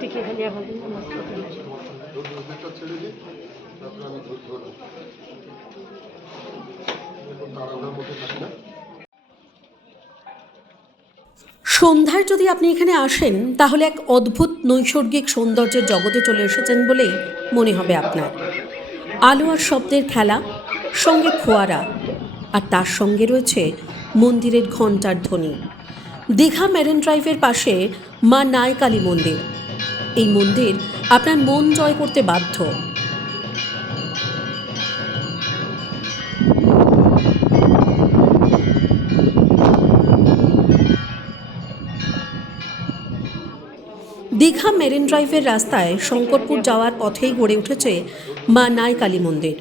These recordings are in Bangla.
টিকে খালি আমাদের ছেড়ে দিই, তারপরে আমি ধরলাম তাড়াহুড়ার মধ্যে থাকি না। সন্ধ্যায় যদি আপনি এখানে আসেন তাহলে এক অদ্ভুত নৈসর্গিক সৌন্দর্যের জগতে চলে এসেছেন বলেই মনে হবে আপনার। আলো আর শব্দের খেলা, সঙ্গে ফোয়ারা, আর তার সঙ্গে রয়েছে মন্দিরের ঘণ্টার ধ্বনি। দীঘা মেরিন ড্রাইভের পাশে মা নায়কালী মন্দির। এই মন্দির আপনার মন জয় করতে বাধ্য। দীঘা মেরিন ড্রাইভের রাস্তায় শঙ্করপুর যাওয়ার পথেই গড়ে উঠেছে মা নায়কালী মন্দির।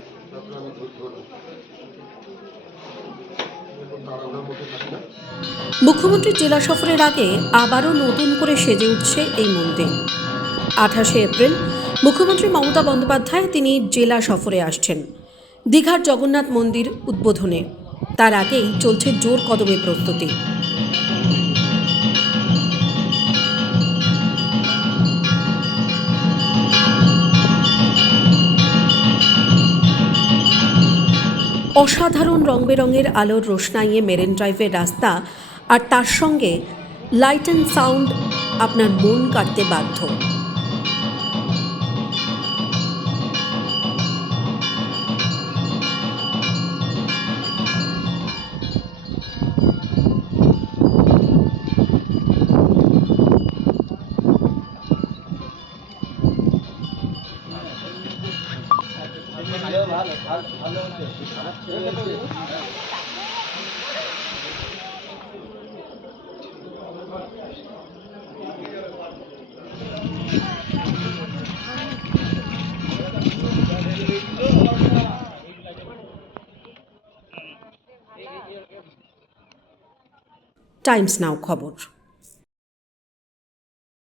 মুখ্যমন্ত্রীর জেলা সফরের আগে আবারও নতুন করে সেজে উঠছে এই মন্দির। 28শে এপ্রিল মুখ্যমন্ত্রী মমতা বন্দ্যোপাধ্যায় তিনি জেলা সফরে আসছেন দীঘার জগন্নাথ মন্দির উদ্বোধনে। তার আগেই চলছে জোর কদমে প্রস্তুতি। অসাধারণ রং বেরঙের আলোর রোশনাইয়ে মেরিন ড্রাইভের রাস্তা আর তার সঙ্গে লাইট অ্যান্ড সাউন্ড আপনার মন কাটতে বাধ্য। টাইমস নাও খবর।